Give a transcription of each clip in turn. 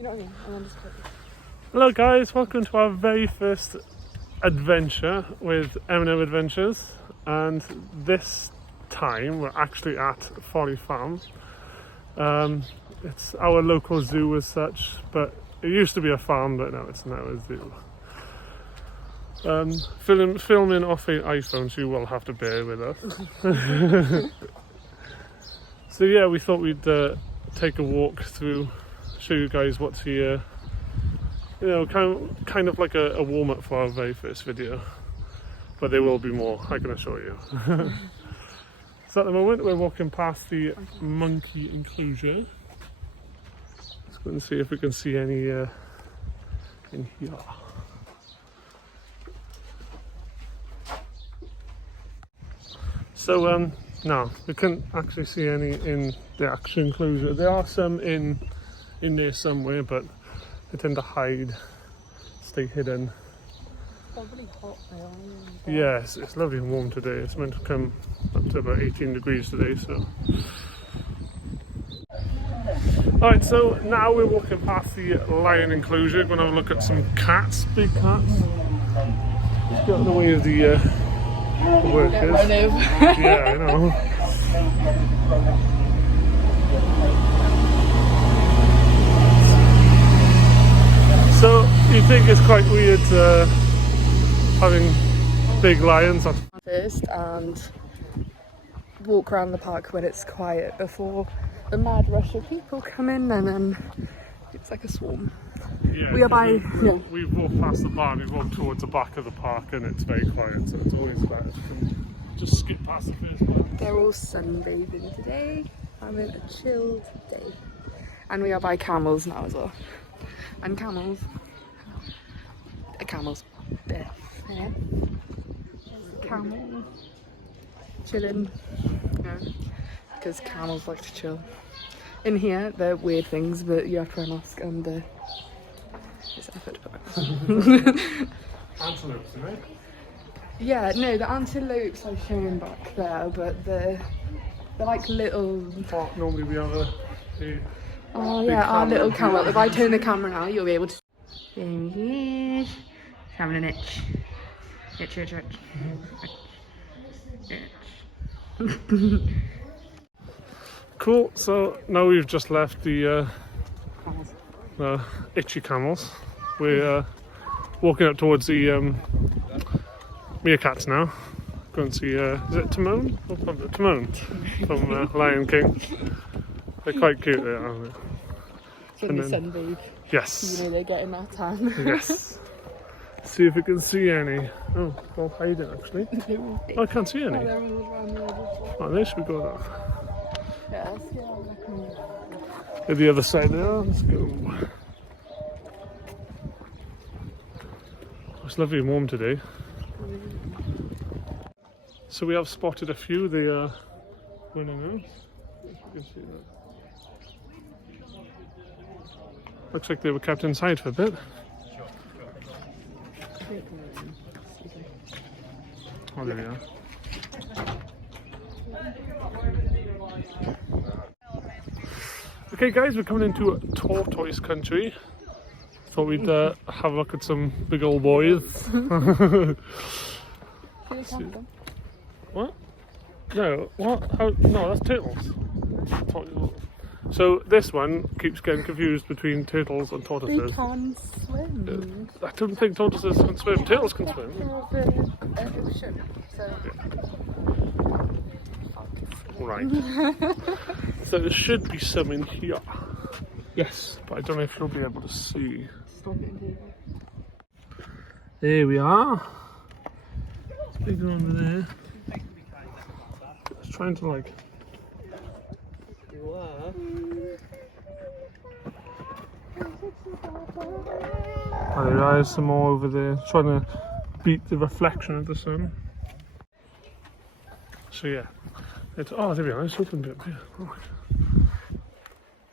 You know what I mean? And then just put it. Hello guys, welcome to our very first adventure with M&M Adventures, and this time we're actually at Folly Farm. It's our local zoo as such, but it used to be a farm, but now it's now a zoo. Filming off an iPhone, so you will have to bear with us. So yeah, we thought we'd take a walk through, show you guys what's here. You know, kind of like a warm-up for our very first video, but there will be more, I can assure you. So at the moment we're walking past the monkey enclosure. Let's go and see if we can see any in here. So no, we couldn't actually see any in the actual enclosure. There are some in there somewhere, but they tend to hide, stay hidden. It's probably hot now. Yes, it's lovely and warm today. It's meant to come up to about 18 degrees today, so. Alright, so now we're walking past the lion enclosure. We're going to have a look at some cats, big cats. Let's get out of the way of the workers. Yeah, I know. So, you think it's quite weird having big lions on First and walk around the park when it's quiet before the mad rush of people come in, and then it's like a swarm. Yeah, we are by we've walked past the barn, we've walked towards the back of the park, and it's very quiet, so it's always better to just skip past the first one. They're all sunbathing today, having a chilled day. And we are by camels now as well. And camels. Camels. There. Yeah. Camel. Chilling. No. Because camels like to chill. In here, they're weird things, but you have to wear a mask and it's effort to put. Antelopes, right? Yeah, no, the antelopes I've shown back there, but they're like little. Oh, normally we have a Oh yeah, our little camel. If I turn the camera now, you'll be able to. There he is. Having an itch. Itch, itch, itch. Itch. Cool, so now we've just left the itchy camels. We're walking up towards the meerkats now. Go and see, is it Timon? Timon from Lion King. They're quite cute there, aren't they? When they sunbathe. Yes. You know they're getting that tan. Yes. See if we can see any. Oh, they're all hiding actually. Oh, I can't see any. Oh, they're all around the edges. Oh, there should we go now. Yeah, let's get on the camera. At the other side there, let's go. It's lovely and warm today. So we have spotted a few. They are running out. You can see that. Looks like they were kept inside for a bit. Oh, there we are. Okay guys, we're coming into tortoise country. Thought we'd have a look at some big old boys. What? No, what? How? No, that's turtles. So this one keeps getting confused between turtles and tortoises. They can swim. I don't think tortoises can swim. Turtles can swim. Ocean, so. Right. So there should be some in here. Yes, but I don't know if you'll be able to see. There we are. It's bigger over there. It's trying to like. You are. Oh, there is some more over there. It's trying to beat the reflection of the sun. So yeah. It's, oh, there we are. It's open a bit here. Oh,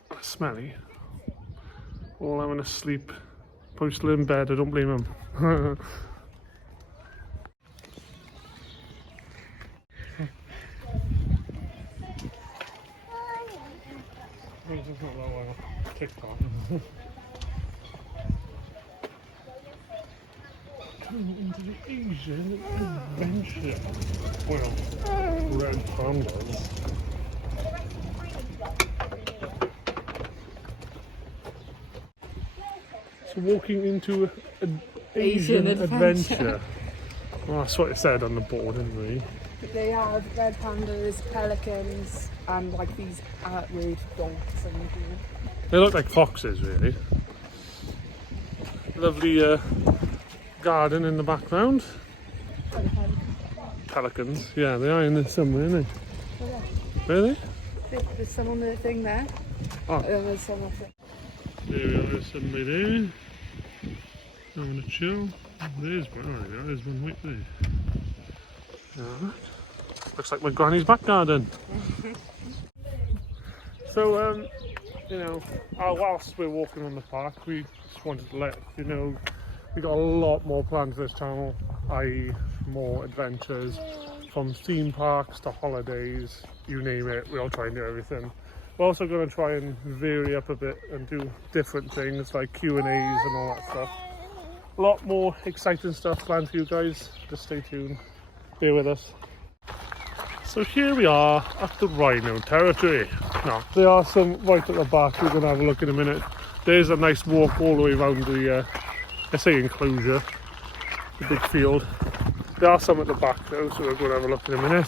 that's smelly. All having a sleep. Probably still in bed. I don't blame them. TikTok. Into the Asian adventure. Well, red pandas. So walking into an Asian adventure. Well, that's what it said on the board anyway. They have red pandas, pelicans, and like these weird donks and everything. They look like foxes, really. Lovely garden in the background. Pelicans, yeah, they are in there somewhere, aren't they? Really? There's some on the thing there. Oh. And then there's some off there. There we are, there's somebody there. Having a chill. There's one, oh, there's one right there. Yeah. Looks like my granny's back garden. So, you know, whilst we're walking on the park, we just wanted to let you know we got a lot more planned for this channel, i.e. more adventures, from theme parks to holidays, you name it, we'll try and do everything. We're also going to try and vary up a bit and do different things like Q&As and all that stuff. A lot more exciting stuff planned for you guys, just stay tuned, bear with us. So here we are at the rhino territory. Now, there are some right at the back, we're going to have a look in a minute. There's a nice walk all the way around the, I say enclosure, the big field. There are some at the back though, so we're going to have a look in a minute.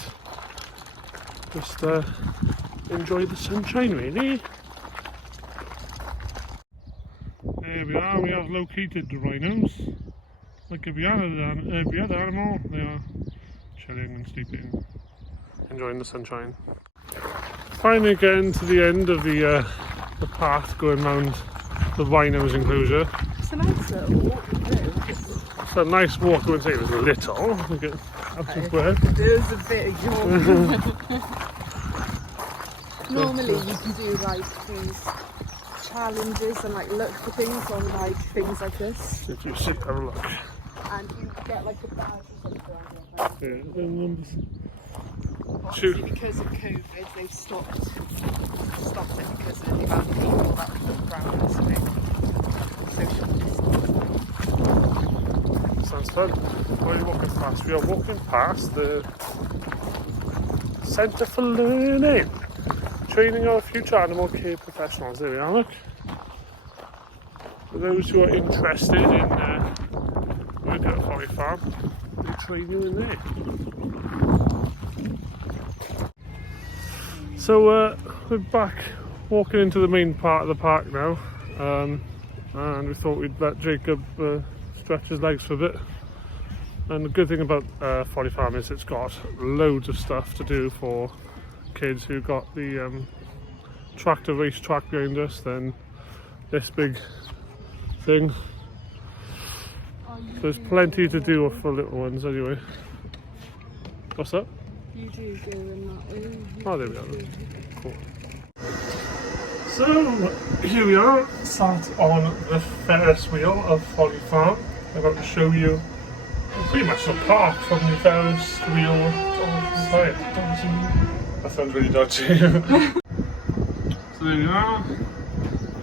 Just enjoy the sunshine really. There we are, we have located the rhinos. Like every other animal, they are chilling and sleeping, enjoying the sunshine. Finally getting to the end of the path going round the rhinos enclosure. It's a nice little walk through. It's a nice walk, I wouldn't say it was little, we get up to breath. It was a bit Normally you can do like these challenges and like look for things on like things like this. If you sit have a look. And you get like a badge or something. Yeah, Obviously because of COVID they've stopped it because of the amount of people that look around us and social distancing. sounds fun. What are you walking past? We are walking past the Centre for Learning, training our future animal care professionals. There we are, look. For those who are interested in working at a Folly farm, they train you in there. So we're back walking into the main part of the park now, and we thought we'd let Jacob stretch his legs for a bit. And the good thing about Folly Farm is it's got loads of stuff to do for kids who got the tractor race track behind us, then this big thing. So there's plenty to do for little ones anyway. What's that? You do go in that way. Oh, there we are. Cool. So here we are, sat on the Ferris wheel of Folly Farm. I'm about to show you pretty much the park from the Ferris wheel. Sorry, that sounds really dodgy. So there we are.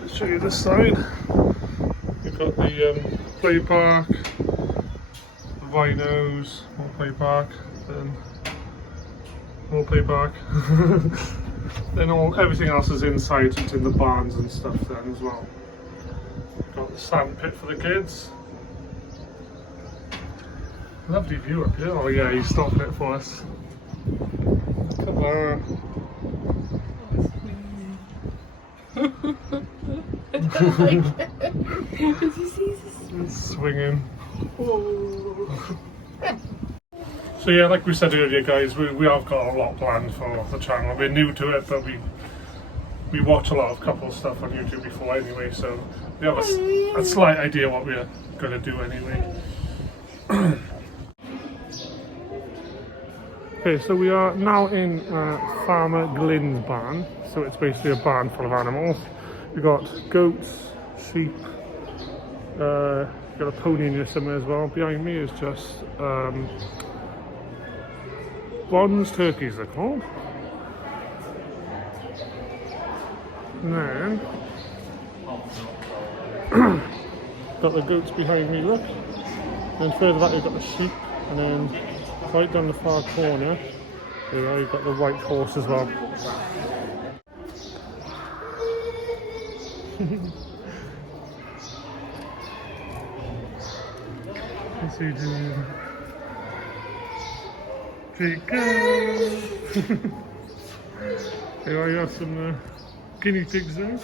Let's show you this side. We've got the play park, the rhinos, more play park, then more play park. Then everything else is inside, so it's in the barns and stuff then as well. Got the sand pit for the kids. Lovely view up here. Oh yeah, he's stopping it for us. Come on. I don't like it. Did you see this? It's swinging. Oh. So yeah, like we said earlier guys, we have got a lot planned for the channel. We're new to it, but we watch a lot of couple stuff on YouTube before anyway, so we have a slight idea what we're going to do anyway. Okay, so we are now in Farmer Glynn's barn. So it's basically a barn full of animals. We've got goats, sheep, got a pony in here somewhere as well. Behind me is just bronze turkeys they're called. And then got the goats behind me, look. And further back you've got the sheep, and then right down the far corner, there you are, you've got the white horse as well. What's he doing? Jacob! Here you have some guinea pigs there.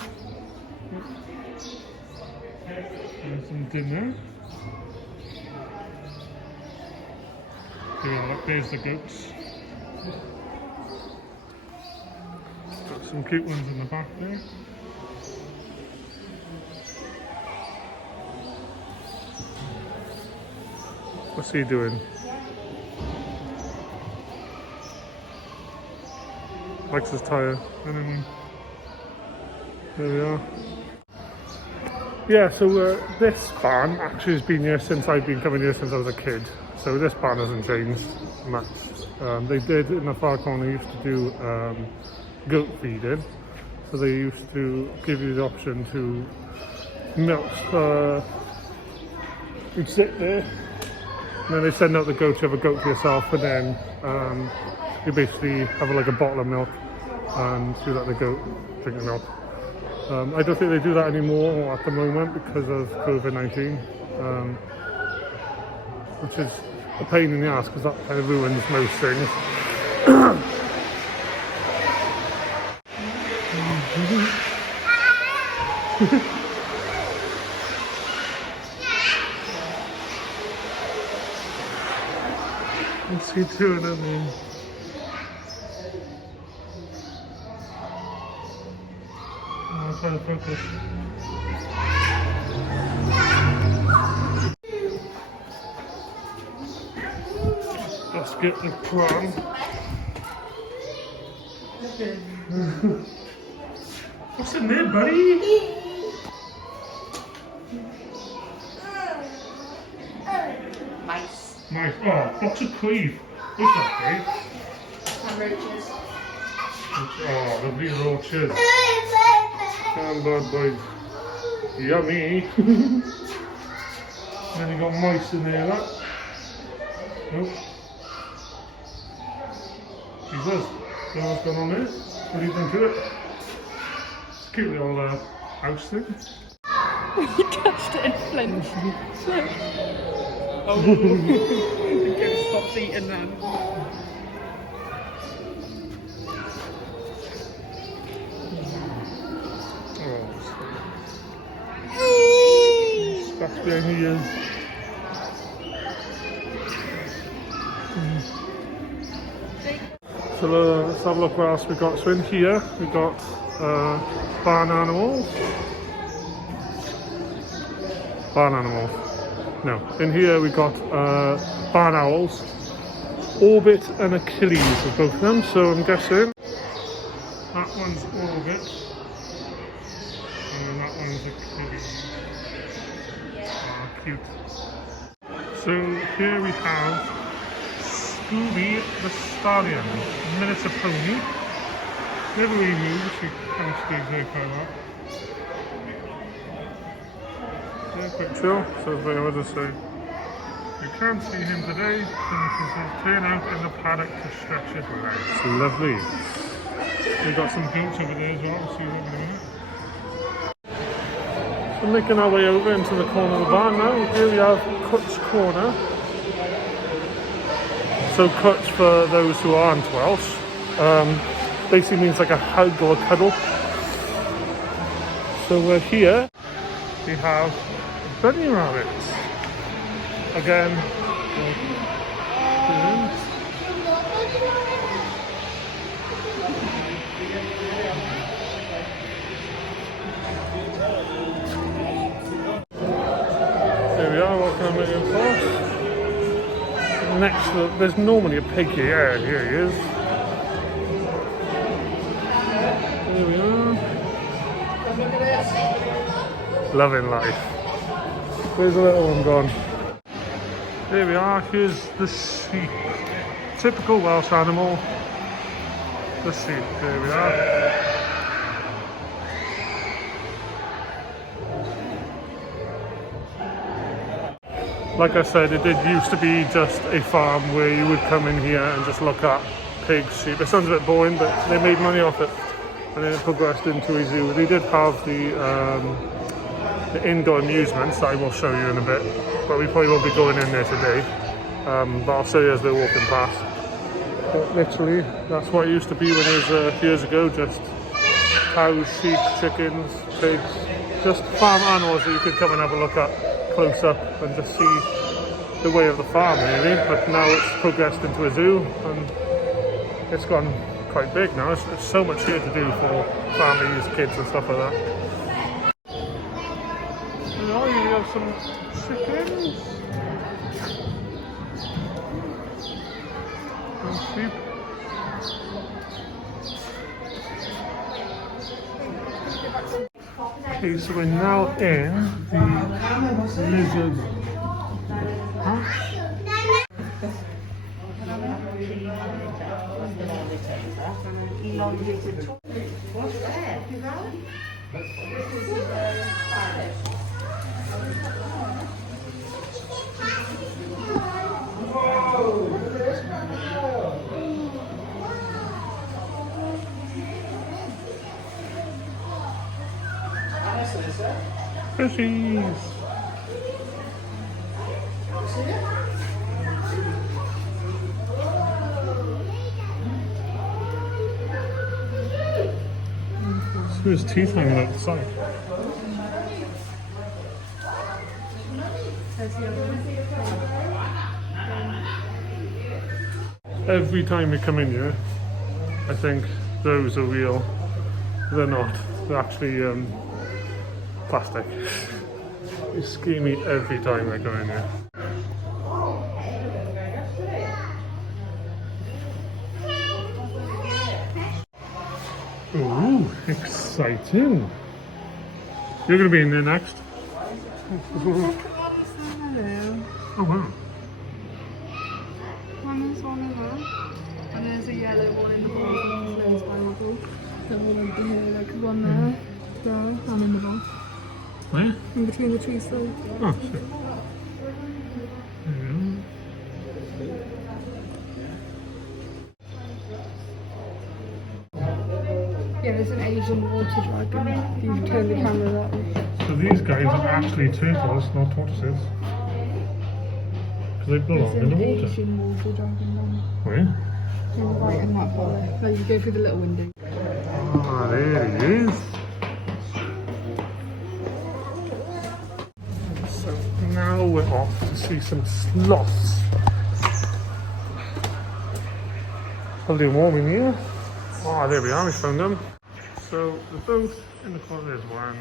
And some dinner. Here, look, there's the goats. Got some cute ones in the back there. What's he doing? Likes his tyre. Anyway, there we are. Yeah, so this barn actually has been here since I've been coming here since I was a kid. So this barn hasn't changed much. They did in the far corner used to do goat feeding. So they used to give you the option to milk. You'd sit there, and then they send out the goat. You have a goat for yourself, and then you basically have like a bottle of milk and you let the goat drink the milk. I don't think they do that anymore at the moment because of COVID-19, which is a pain in the ass because that kind of ruins most things. What's he doing at me? I'm trying to focus. Let's get the pram. What's in there, buddy? Mice. Nice. Oh, box of cleave. What's that, babe? And roaches. Oh, lovely roaches. And bad boys. Yummy. Then you got mice in there, look. Nope. Jesus. Don't know what's going on there. What do you think of it? It's a cute little house thing. He touched it and flinched. Look. Oh, the goat stopped eating then. Scratch behind the ears. So let's have a look what else we got. So in here we got barn animals. Barn animals. No. In here we got barn owls. Orbit and Achilles are both of them. So I'm guessing that one's Orbit. And that one's Achilles. Ah, cute. So here we have Scooby the Stallion, miniature pony. Never really moved, she kind of stays there quite a lot. Yeah, quite chill, so as I would say. You can't see him today, since he's turn out in the paddock to stretch his legs. Lovely. We've got some goats over there as well, we'll see that in a minute. We're making our way over into the corner of the barn now. Here we have Cut's Corner. So Cut's, for those who aren't Welsh, basically means like a hug or a cuddle. So we're here, we have bunny rabbits. Again, there we are, walking on the across. Next to there's normally a pig here. Yeah, here he is. There we are. Loving life. Where's the little one gone? There we are. Here's the sheep. Typical Welsh animal. The sheep. There we are. Like I said, it did used to be just a farm where you would come in here and just look at pigs, sheep. It sounds a bit boring, but they made money off it. And then it progressed into a zoo. They did have the indoor amusements that I will show you in a bit, but we probably won't be going in there today. But I'll show you as we're walking past. But literally, that's what it used to be when it was years ago, just cows, sheep, chickens, pigs, just farm animals that you could come and have a look at close up and just see the way of the farm really. But now it's progressed into a zoo and it's gone quite big now. There's so much here to do for families, kids and stuff like that. Now you have some chickens and sheep. Okay, so we're now in the lizard. Fishies! So his teeth hanging out the side. Every time we come in here, I think those are real. They're not. They're actually plastic. They scare me every time I go in here. Ooh, exciting! You're going to be in there next. Oh wow. There's one in there. And there's a yellow one in the bottom. There's one over here, like one there, and in the bottom. Where? In between the trees though. Oh, shit. Yeah, there's an Asian water dragon. You turn the camera that way. So these guys are actually turtles, not tortoises. Because they belong in the water. There's an Asian water dragon one. Where? You're right in that hole. No, you go through the little window. Ah, there he is. So now we're off to see some sloths. Probably warm in here. Ah, there we are, we found them. So the boat in the corner is one,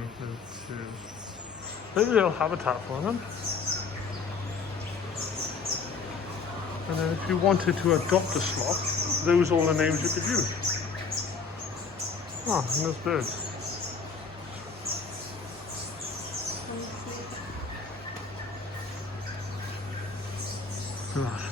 two. Maybe they'll have habitat for them. And then if you wanted to adopt a sloth, those are all the names you could use. Ah, and there's birds. Ah.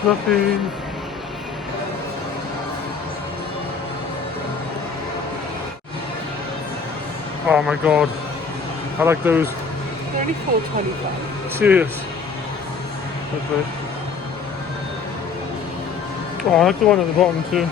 Fluffy. Oh my god. I like those. They're only $4.25. Serious. Okay. Oh, I like the one at the bottom too.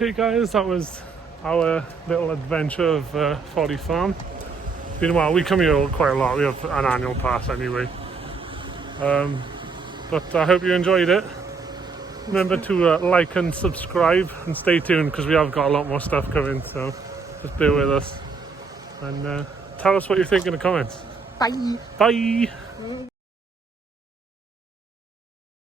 Okay guys, that was our little adventure of Folly Farm. Been a while, we come here quite a lot, we have an annual pass anyway. But I hope you enjoyed it. Remember to like and subscribe and stay tuned because we have got a lot more stuff coming, so just bear with us and tell us what you think in the comments. Bye. Bye!